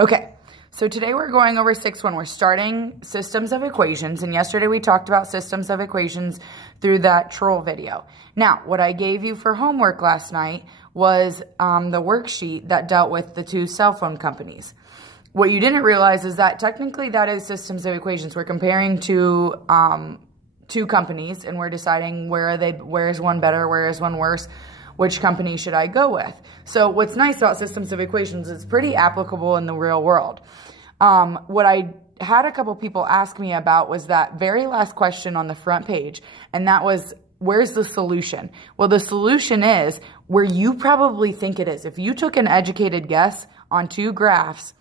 Okay, so today we're going over 6-1. We're starting systems of equations, and yesterday we talked about systems of equations through that troll video. Now, what I gave you for homework last night was the worksheet that dealt with the two cell phone companies. What you didn't realize is that technically that is systems of equations. We're comparing two companies, and we're deciding where is one better, where is one worse, which company should I go with? So what's nice about systems of equations is it's pretty applicable in the real world. What I had a couple people ask me about was that very last question on the front page, and that was, where's the solution? Well, the solution is where you probably think it is. If you took an educated guess on two graphs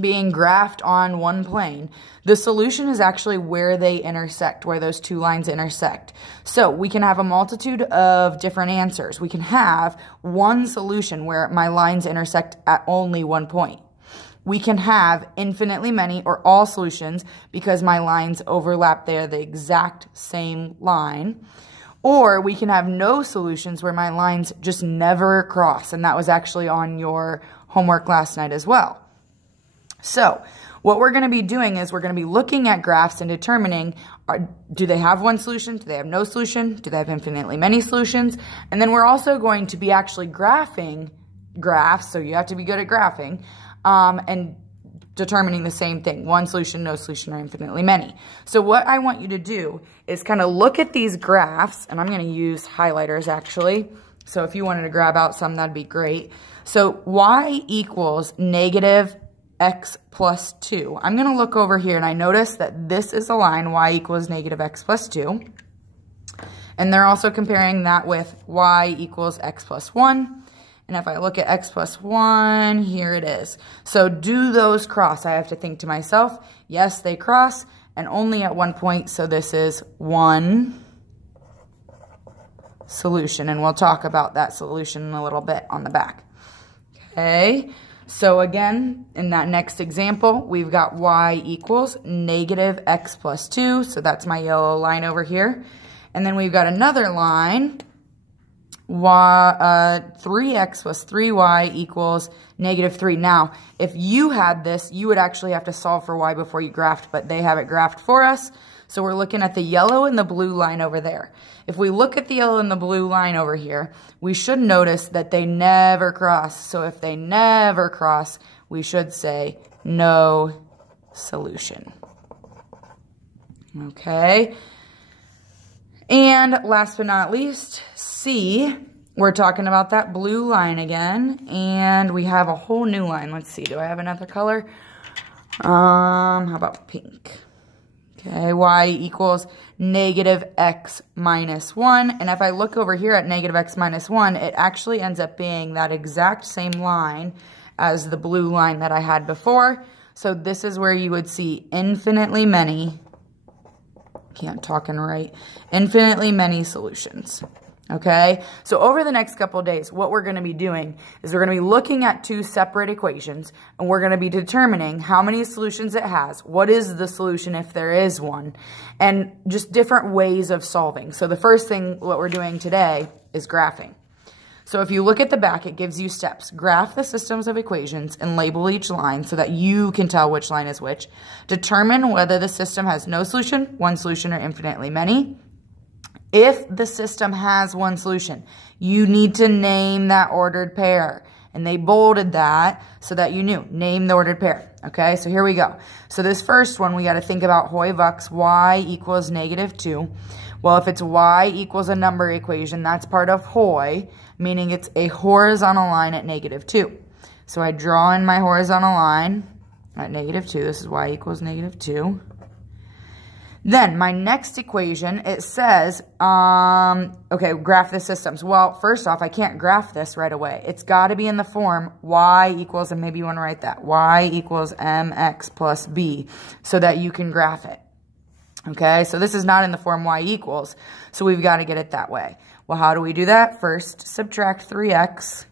being graphed on one plane, the solution is actually where they intersect, where those two lines intersect. So we can have a multitude of different answers. We can have one solution where my lines intersect at only one point. We can have infinitely many or all solutions because my lines overlap. They're the exact same line. Or we can have no solutions where my lines just never cross. And that was actually on your homework last night as well. So what we're going to be doing is we're going to be looking at graphs and determining, do they have one solution? Do they have no solution? Do they have infinitely many solutions? And then we're also going to be actually graphing graphs, so you have to be good at graphing, and determining the same thing, one solution, no solution, or infinitely many. So what I want you to do is kind of look at these graphs, and I'm going to use highlighters actually. So if you wanted to grab out some, that'd be great. So y equals negative x plus 2. I'm going to look over here, and I notice that this is a line, y equals negative x plus 2. And they're also comparing that with y equals x plus 1. And if I look at x plus 1, here it is. So do those cross? I have to think to myself, yes, they cross, and only at one point, so this is one solution. And we'll talk about that solution in a little bit on the back. Okay. So again, in that next example, we've got y equals negative x plus 2. So that's my yellow line over here. And then we've got another line, 3x plus 3y equals negative 3. Now, if you had this, you would actually have to solve for y before you graphed, but they have it graphed for us. So we're looking at the yellow and the blue line over there. If we look at the yellow and the blue line over here, we should notice that they never cross. So if they never cross, we should say no solution. Okay. And last but not least, C, we're talking about that blue line again, and we have a whole new line. Let's see, do I have another color? How about pink? Okay, y equals negative x minus 1. And if I look over here at negative x minus 1, it actually ends up being that exact same line as the blue line that I had before. So this is where you would see infinitely many, can't talk and write, infinitely many solutions. Okay, so over the next couple of days, what we're going to be doing is we're going to be looking at two separate equations, and we're going to be determining how many solutions it has, what is the solution if there is one, and just different ways of solving. So the first thing, what we're doing today is graphing. So if you look at the back, it gives you steps. Graph the systems of equations and label each line so that you can tell which line is which. Determine whether the system has no solution, one solution, or infinitely many. If the system has one solution, you need to name that ordered pair. And they bolded that so that you knew. Name the ordered pair. Okay, so here we go. So this first one, we got to think about Hoy Vux, y equals negative 2. Well, if it's y equals a number equation, that's part of Hoy, meaning it's a horizontal line at negative 2. So I draw in my horizontal line at negative 2. This is y equals negative 2. Then my next equation, it says, okay, graph the systems. Well, first off, I can't graph this right away. It's got to be in the form y equals, and maybe you want to write that, y equals mx plus b, so that you can graph it. Okay, so this is not in the form y equals, so we've got to get it that way. Well, how do we do that? First, subtract 3x,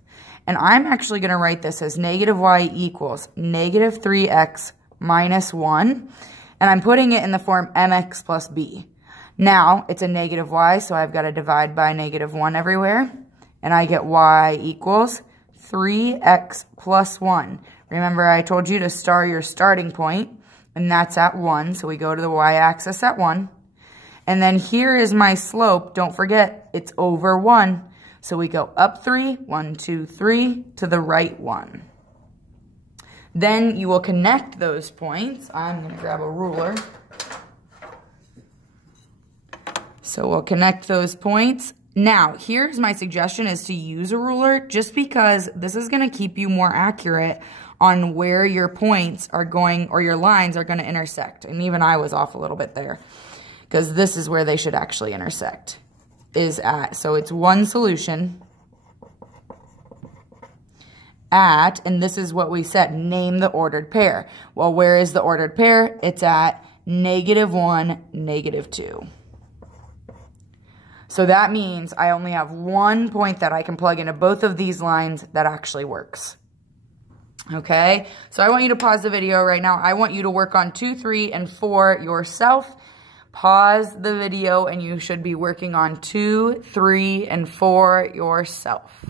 and I'm actually going to write this as negative y equals negative 3x minus 1. And I'm putting it in the form mx plus b. Now, it's a negative y, so I've got to divide by negative 1 everywhere. And I get y equals 3x plus 1. Remember, I told you to star your starting point, and that's at 1. So we go to the y-axis at 1. And then here is my slope. Don't forget, it's over 1. So we go up 3, 1, 2, 3, to the right 1. Then you will connect those points. I'm going to grab a ruler. So we'll connect those points. Now, here's my suggestion is to use a ruler just because this is going to keep you more accurate on where your points are going or your lines are going to intersect. And even I was off a little bit there because this is where they should actually intersect is at. So it's one solution at, and this is what we said, name the ordered pair. Well, where is the ordered pair? It's at -1, -2. So that means I only have one point that I can plug into both of these lines that actually works. Okay, so I want you to pause the video right now. I want you to work on 2, 3, and 4 yourself. Pause the video and you should be working on 2, 3, and 4 yourself.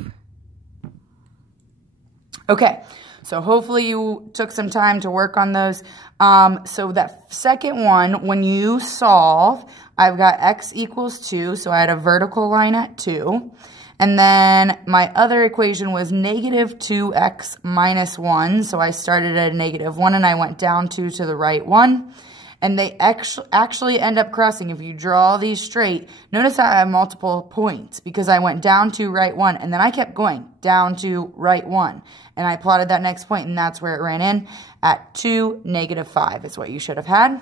Okay, so hopefully you took some time to work on those. So that second one, when you solve, I've got x equals 2, so I had a vertical line at 2. And then my other equation was -2x minus 1, so I started at a -1 and I went down 2 to the right 1. And they actually end up crossing. If you draw these straight, notice I have multiple points because I went down 2, right 1, and then I kept going down 2, right 1. And I plotted that next point, and that's where it ran in at 2, -5 is what you should have had.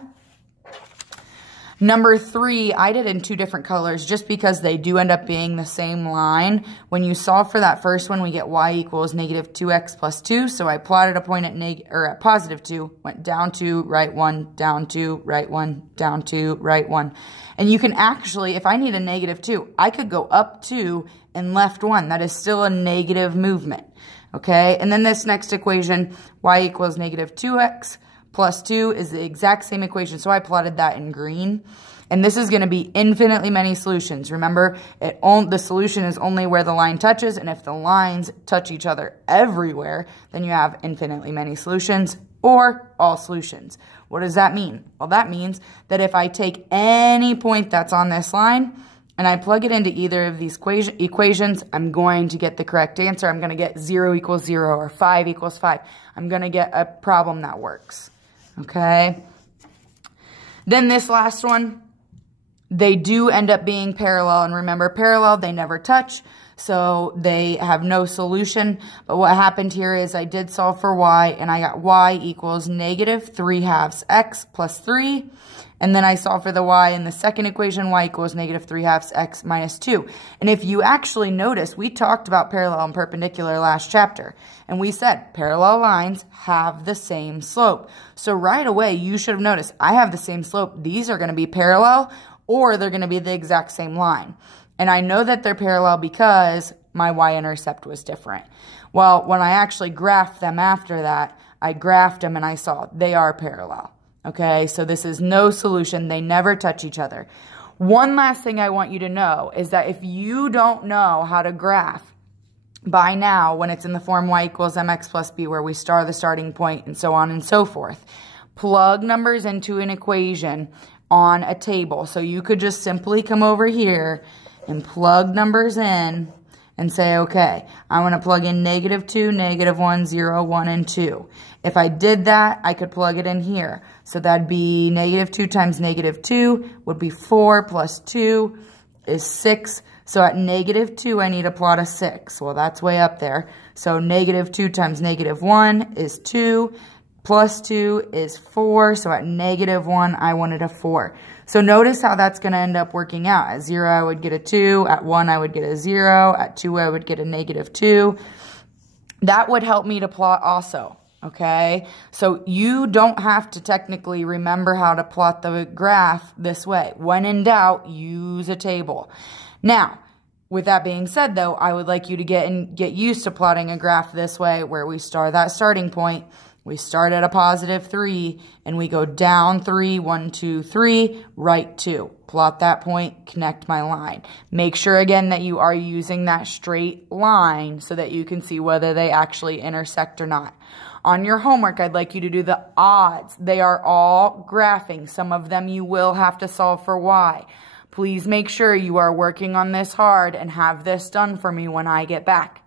Number 3, I did in 2 different colors just because they do end up being the same line. When you solve for that first one, we get y equals -2x plus 2. So I plotted a point at +2, went down 2, right 1, down 2, right 1, down 2, right 1. And you can actually, if I need a -2, I could go up 2 and left 1. That is still a negative movement. Okay, and then this next equation, y equals -2x plus 2 is the exact same equation, so I plotted that in green. And this is going to be infinitely many solutions. Remember, the solution is only where the line touches, and if the lines touch each other everywhere, then you have infinitely many solutions or all solutions. What does that mean? Well, that means that if I take any point that's on this line and I plug it into either of these equations, I'm going to get the correct answer. I'm going to get 0 equals 0 or 5 equals 5. I'm going to get a problem that works. Okay, then this last one, they do end up being parallel. And remember, parallel, they never touch, so they have no solution. But what happened here is I did solve for y, and I got y equals -3/2 x plus 3. And then I solved for the y in the second equation, y equals -3/2 x minus 2. And if you actually notice, we talked about parallel and perpendicular last chapter. And we said parallel lines have the same slope. So right away, you should have noticed I have the same slope. These are going to be parallel or they're going to be the exact same line. And I know that they're parallel because my y-intercept was different. Well, when I actually graphed them after that, I graphed them and I saw they are parallel. Okay, so this is no solution. They never touch each other. One last thing I want you to know is that if you don't know how to graph by now, when it's in the form y equals mx plus b, where we star the starting point and so on and so forth, plug numbers into an equation on a table. So you could just simply come over here and plug numbers in and say, okay, I want to plug in -2, -1, 0, 1, and 2. If I did that, I could plug it in here. So that'd be -2 times -2 would be 4 plus 2 is 6. So at -2, I need to plot a 6. Well, that's way up there. So -2 times -1 is 2. Plus 2 is 4. So at -1, I wanted a 4. So notice how that's going to end up working out. At 0, I would get a 2. At 1, I would get a 0. At 2, I would get a -2. That would help me to plot also. Okay, so you don't have to technically remember how to plot the graph this way. When in doubt, use a table. Now, with that being said, though, I would like you to get used to plotting a graph this way, where we star that starting point We start at a positive 3, and we go down 3, 1, 2, 3, right 2. Plot that point, connect my line. Make sure, again, that you are using that straight line so that you can see whether they actually intersect or not. On your homework, I'd like you to do the odds. They are all graphing. Some of them you will have to solve for y. Please make sure you are working on this hard and have this done for me when I get back.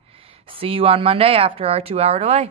See you on Monday after our 2-hour delay.